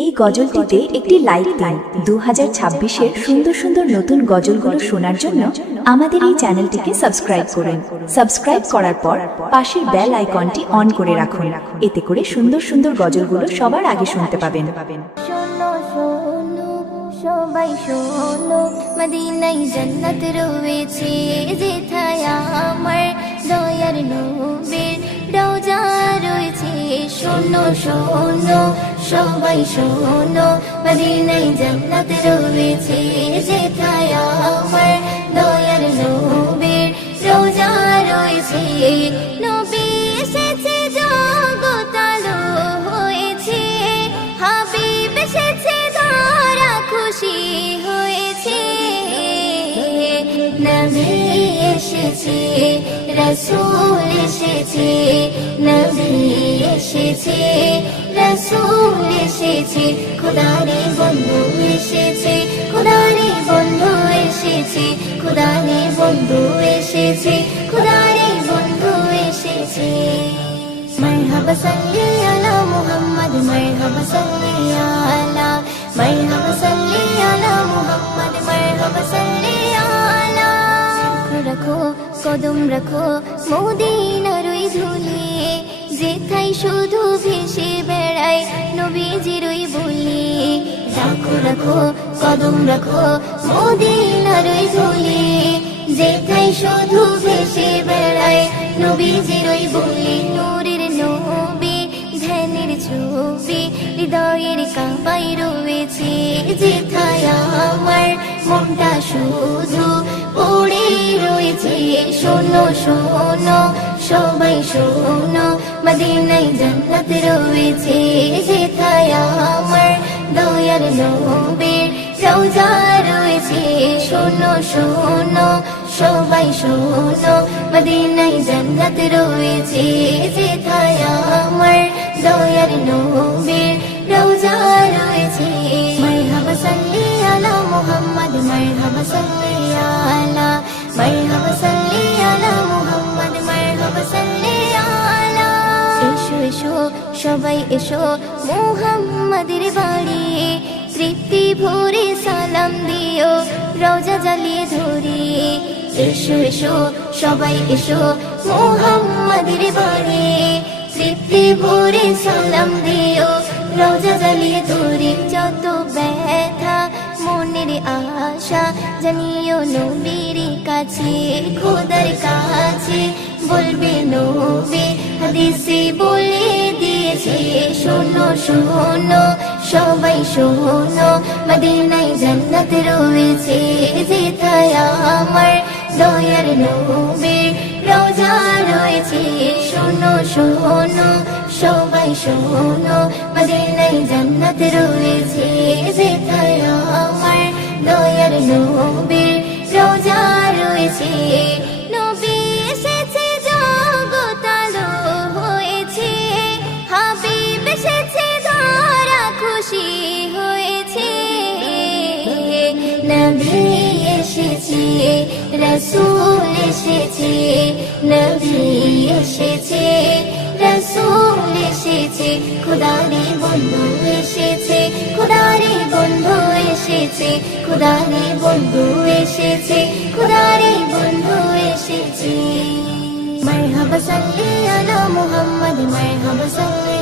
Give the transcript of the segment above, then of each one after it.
এই গজলটিতে একটি লাইক দিন। 2026-এর সুন্দর সুন্দর নতুন গজলগুলো শোনার জন্য আমাদের এই চ্যানেলটিকে সাবস্ক্রাইব করুন। সাবস্ক্রাইব করার পর পাশের বেল আইকনটি অন করে রাখুন, এতে করে সুন্দর সুন্দর গজলগুলো সবার আগে শুনতে পাবেন। সবাই শোনো, মদিনায় জান্নাত রয়েছে, যেথায় আমার দয়ার নবীর রওজা রয়েছে। শোনো শোনো সবাই শোনো, মদিনায় জান্নাত রয়েছে, যেথায় আমার দয়ার নবীর রওজা রয়েছে। নবী এসেছে জগৎ আলো হয়েছে, হাবিব এসেছে ধরা খুশি হয়েছে। নবী এসেছে, রাসূল এসেছে, নবী এসেছে, রাসূল এসেছে, খোদারে বন্ধু এসেছে, খোদারে বন্ধু এসেছে, খোদারে বন্ধু এসেছে, খোদারে বন্ধু এসেছে। মারহাবা সাল্লি আলা মুহাম্মদ, মারহাবা সাল্লি আলা, মারহাবা সাল্লি আলা মুহাম্মদ, মারহাবা সাল্লি আলা। রাখো কদম রাখো মদিনার ওই ধুলি, যেথায় শুধু ভেসে বেড়ায় নবীজির ওই বুলি। রাখো রাখো কদম রাখো মদিনার ওই ধুলি, যেথায় শুধু ভেসে বেড়ায় নবীজির ওই বুলি। নূরের নবী ধ্যানের ছবি হৃদয়ের কাবায় রয়েছে, যেথায় আমার মনটা শুধু পড়ে রয়েছে। শোনো শোনো সবাই শোনো, মদিনায় জান্নাত রয়েছে, যেথায় আমার দয়ার নবীর রওজা রয়েছে। শোনো শোনো সবাই শোনো, মদিনায় জান্নাত রয়েছে, যেথায় আমার দয়ার নবীর রওজা রয়েছে। মারহাবা সাল্লি আলা মুহাম্মদ, মারহাবা সাল্লি আলা, মারহাবা সাল্লি আলা মুহাম্মদ, মারহাবা সাল্লি আলা। এসো এসো সবাই এসো মুহাম্মাদের বাড়ি, তৃপ্তি ভরে সালাম দিও রওজা জ্বালিয়ে ধরি। এসো এসো সবাই এসো মুহাম্মাদের বাড়ি, তৃপ্তি ভরে সালাম দিও রওজা জ্বালিয়ে ধরি। যত ব্যথা মনের আশা জানিও নবীর কাছে, খোদার কাছে বলবে নবী হাদিসে বলে দিয়েছে। শোনো শোনো সবাই শোনো, মদিনায় জান্নাত রয়েছে, যেথায় আমার দয়ার নবীর রওজা রয়েছে। শোনো শোনো সবাই শোনো, মদিনায় জান্নাত রয়েছে, যেথায় আমার দয়ার নবীর রওজা রয়েছে। নবী এসেছে জগৎ আলো হয়েছে, হাবিব এসেছে ধরা খুশি হয়েছে। নবী এসেছে, রাসূল এসেছে, নবী এসেছে, রাসূল এসেছে, খোদারে বন্ধু এসেছে, খোদারে বন্ধু এসেছে, খোদারে বন্ধু এসেছে, খোদারে বন্ধু এসেছে। মারহাবা সাল্লি আলা মুহাম্মদ, মারহাবা সাল্লি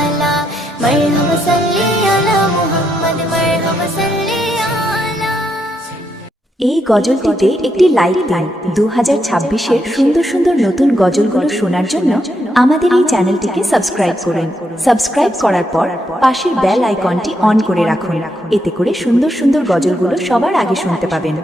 আলা, মারহাবা সাল্লি আলা মুহাম্মদ, মারহাবা সাল্লি আলা। এই গজলটিতে একটি লাইক দিন। 2026-এর সুন্দর সুন্দর নতুন গজলগুলো শোনার জন্য আমাদের এই চ্যানেলটিকে সাবস্ক্রাইব করুন। সাবস্ক্রাইব করার পর পাশের বেল আইকনটি অন করে রাখুন, এতে করে সুন্দর সুন্দর গজলগুলো সবার আগে শুনতে পাবেন।